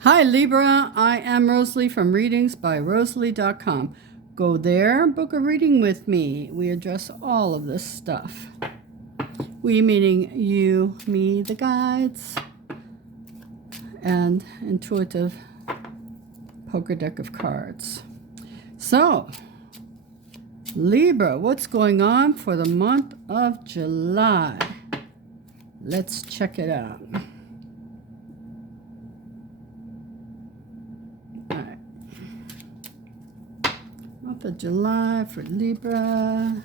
Hi Libra, I am Rosalie from readingsbyrosalie.com. Go there, book a reading with me. We address all of this stuff. We meaning you, me, the guides, and intuitive poker deck of cards. So, Libra, what's going on for the month of July? Let's check it out. Month of July for Libra.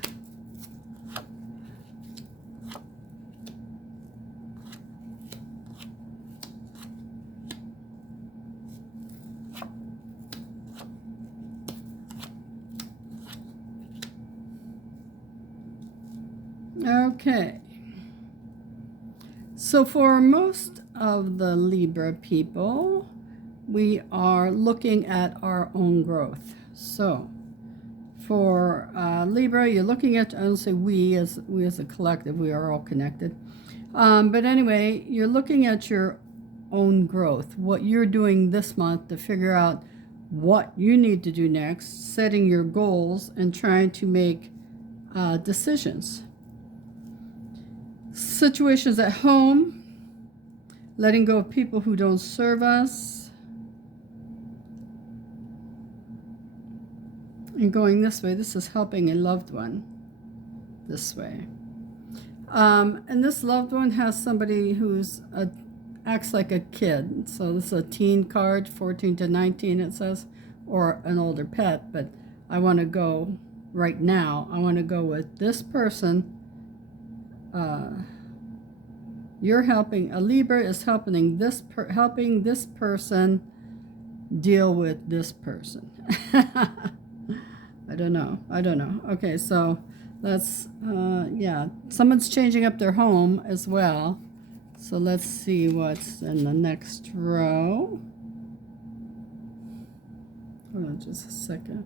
Okay. So for most of the Libra people, we are looking at our own growth. So for Libra, you're looking at, I don't say we as a collective, we are all connected. But anyway, you're looking at your own growth, what you're doing this month to figure out what you need to do next, setting your goals and trying to make decisions. Situations at home, letting go of people who don't serve us, and going this way. This is helping a loved one this way. And this loved one has somebody who's acts like a kid. So this is a teen card, 14 to 19 it says, or an older pet. But I want to go right now. I want to go with this person. You're helping, a Libra is helping this person deal with this person. I don't know. Okay, so let's, yeah, someone's changing up their home as well. So let's see what's in the next row. Hold on just a second.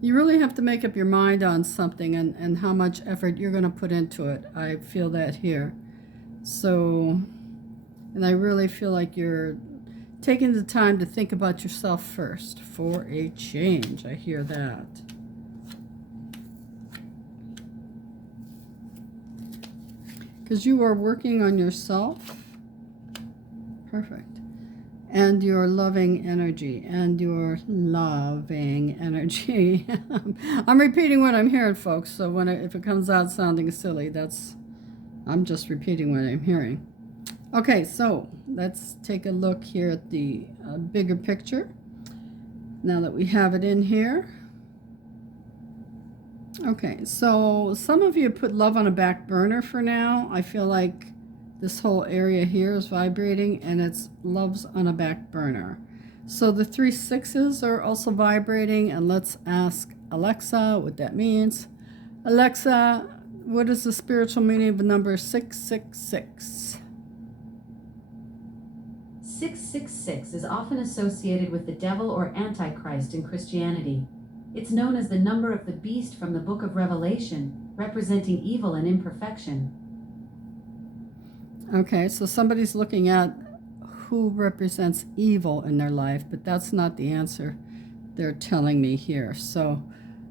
You really have to make up your mind on something and how much effort you're going to put into it. I feel that here. So, and I really feel like you're taking the time to think about yourself first for a change. I hear that. Because you are working on yourself. Perfect. And your loving energy. And your loving energy. I'm repeating what I'm hearing, folks. So if it comes out sounding silly, I'm just repeating what I'm hearing. Okay, so let's take a look here at the bigger picture. Now that we have it in here. Okay, so some of you put love on a back burner for now. I feel like this whole area here is vibrating and it's love's on a back burner. So the 3 6s are also vibrating, and let's ask Alexa what that means. Alexa, what is the spiritual meaning of the number 666? 666 is often associated with the devil or Antichrist in Christianity. It's known as the number of the beast from the book of Revelation, representing evil and imperfection. Okay, so somebody's looking at who represents evil in their life, but that's not the answer they're telling me here. So,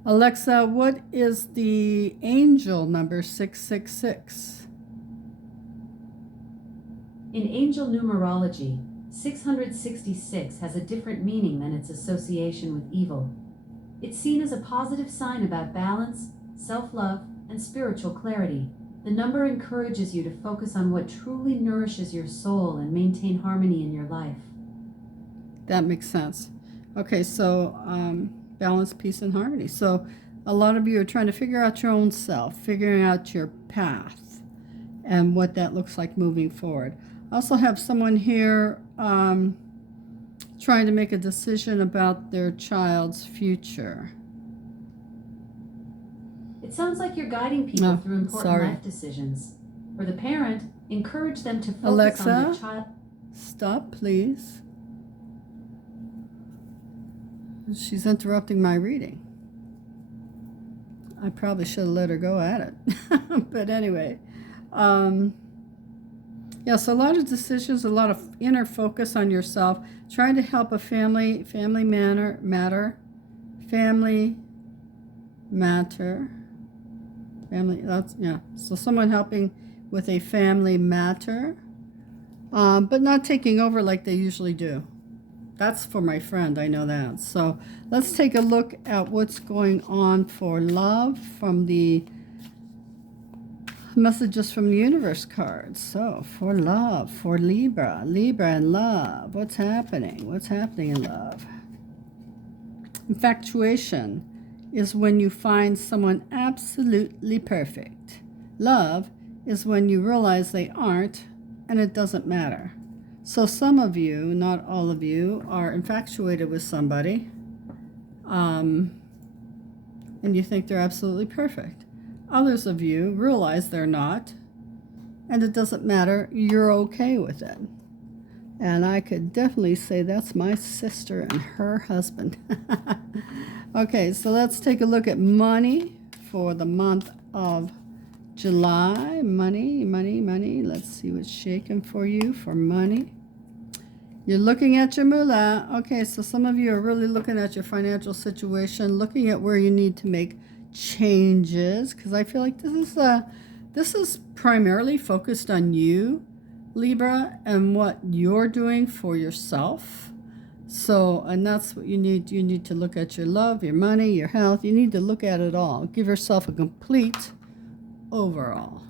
Alexa, what is the angel number 666? In angel numerology, 666 has a different meaning than its association with evil. It's seen as a positive sign about balance, self-love, and spiritual clarity. The number encourages you to focus on what truly nourishes your soul and maintain harmony in your life. That makes sense. Okay, so balance, peace, and harmony. So a lot of you are trying to figure out your own self, figuring out your path, and what that looks like moving forward. I also have someone here trying to make a decision about their child's future. It sounds like you're guiding people through important life decisions. For the parent, encourage them to focus on their child. Stop, please. She's interrupting my reading. I probably should have let her go at it. But anyway, Yes, a lot of decisions, a lot of inner focus on yourself, trying to help a family matter, family matter, family, that's, yeah. So someone helping with a family matter, but not taking over like they usually do. That's for my friend, I know that. So let's take a look at what's going on for love from the messages from the universe cards. So for love, for Libra and love, what's happening? What's happening in love? Infatuation is when you find someone absolutely perfect. Love is when you realize they aren't, and it doesn't matter. So some of you, not all of you, are infatuated with somebody, and you think they're absolutely perfect. Others of you realize they're not, and it doesn't matter. You're okay with it. And I could definitely say that's my sister and her husband. Okay, so let's take a look at money for the month of July. Money. Let's see what's shaking for you for money. You're looking at your moolah. Okay, so some of you are really looking at your financial situation, looking at where you need to make changes, because I feel like this is primarily focused on you, Libra, and what you're doing for yourself. So, and that's what you need. You need to look at your love, your money, your health. You need to look at it all. Give yourself a complete overall.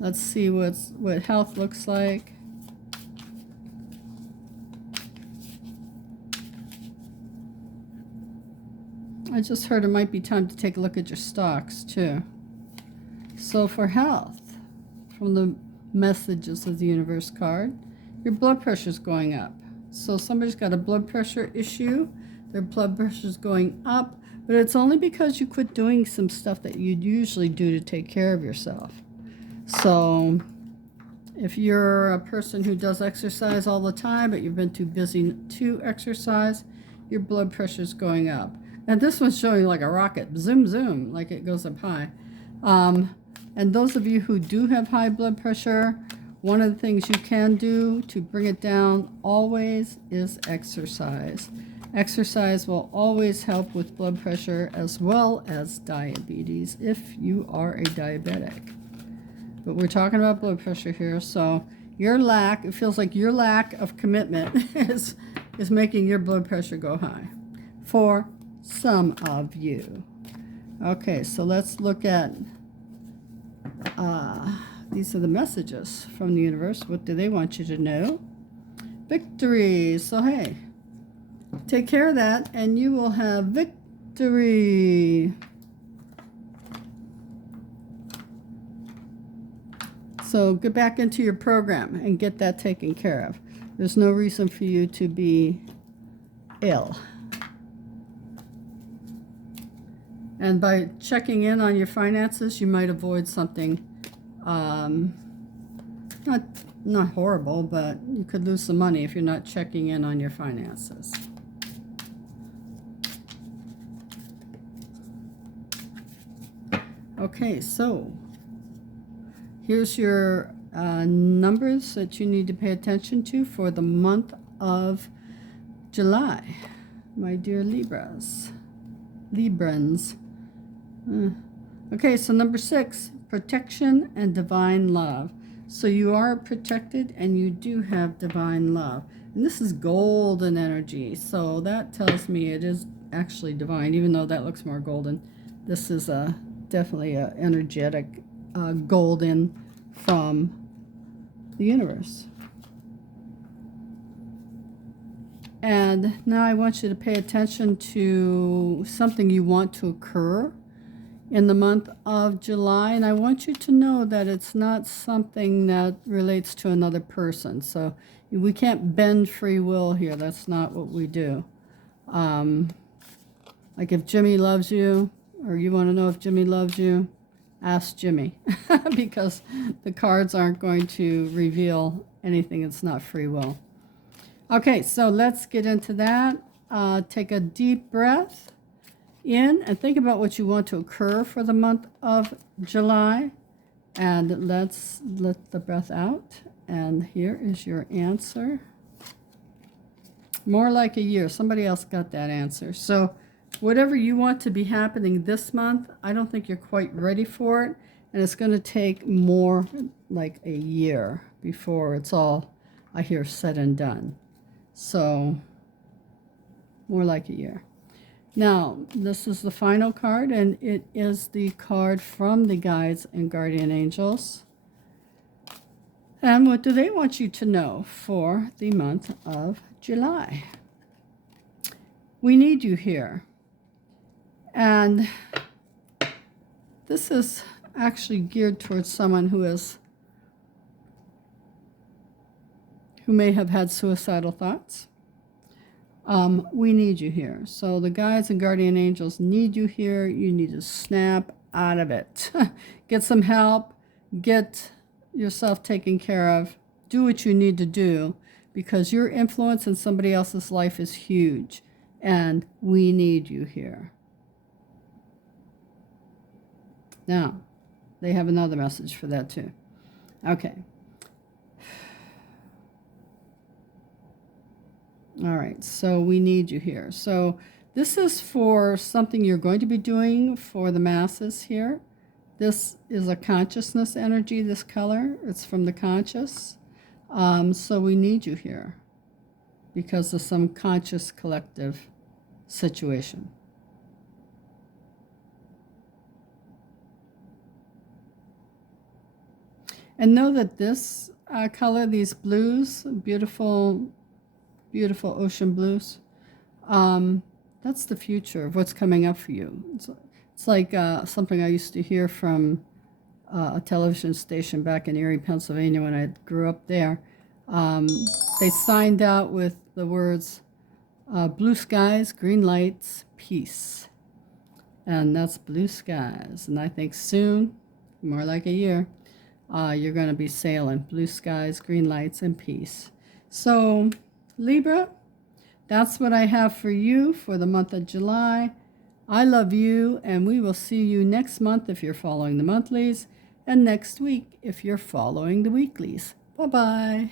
Let's see what health looks like. I just heard it might be time to take a look at your stocks too. So for health, from the messages of the universe card, your blood pressure is going up. So somebody's got a blood pressure issue, their blood pressure is going up, but it's only because you quit doing some stuff that you'd usually do to take care of yourself. So if you're a person who does exercise all the time, but you've been too busy to exercise, your blood pressure is going up. And this one's showing like a rocket, zoom, zoom, like it goes up high. And those of you who do have high blood pressure, one of the things you can do to bring it down always is exercise. Exercise will always help with blood pressure as well as diabetes if you are a diabetic. But we're talking about blood pressure here, so it feels like your lack of commitment is making your blood pressure go high for some of you. Okay, so let's look at these are the messages from the universe. What do they want you to know? Victory. So hey, take care of that and you will have victory. So get back into your program and get that taken care of. There's no reason for you to be ill. And by checking in on your finances, you might avoid something not horrible, but you could lose some money if you're not checking in on your finances. Okay, so here's your numbers that you need to pay attention to for the month of July, my dear Librans. Okay, so number 6, protection and divine love. So you are protected and you do have divine love. And this is golden energy, so that tells me it is actually divine, even though that looks more golden. This is definitely a energetic golden from the universe. And now I want you to pay attention to something you want to occur in the month of July. And I want you to know that it's not something that relates to another person. So we can't bend free will here. That's not what we do. Like if Jimmy loves you, or you want to know if Jimmy loves you, ask Jimmy. Because the cards aren't going to reveal anything. It's not free will. Okay, so let's get into that. Take a deep breath in and think about what you want to occur for the month of July. And let's let the breath out And here is your answer. More like a year. Somebody else got that answer. So whatever you want to be happening this month, I don't think you're quite ready for it. And it's going to take more like a year before it's all, I hear, said and done. So more like a year. Now, this is the final card, and it is the card from the guides and guardian angels. And what do they want you to know for the month of July? We need you here. And this is actually geared towards someone who may have had suicidal thoughts. We need you here. So the guides and guardian angels need you here. You need to snap out of it. Get some help. Get yourself taken care of. Do what you need to do, because your influence in somebody else's life is huge. And we need you here. Now, they have another message for that too. Okay. All right, so we need you here. So this is for something you're going to be doing for the masses here. This is a consciousness energy, this color. It's from the conscious. So we need you here because of some conscious collective situation. And know that this color, these blues, beautiful, beautiful ocean blues, that's the future of what's coming up for you. It's like something I used to hear from a television station back in Erie, Pennsylvania when I grew up there. They signed out with the words, blue skies, green lights, peace. And that's blue skies. And I think soon, more like a year, you're going to be sailing blue skies, green lights, and peace. So, Libra, that's what I have for you for the month of July. I love you, and we will see you next month if you're following the monthlies, and next week if you're following the weeklies. Bye-bye.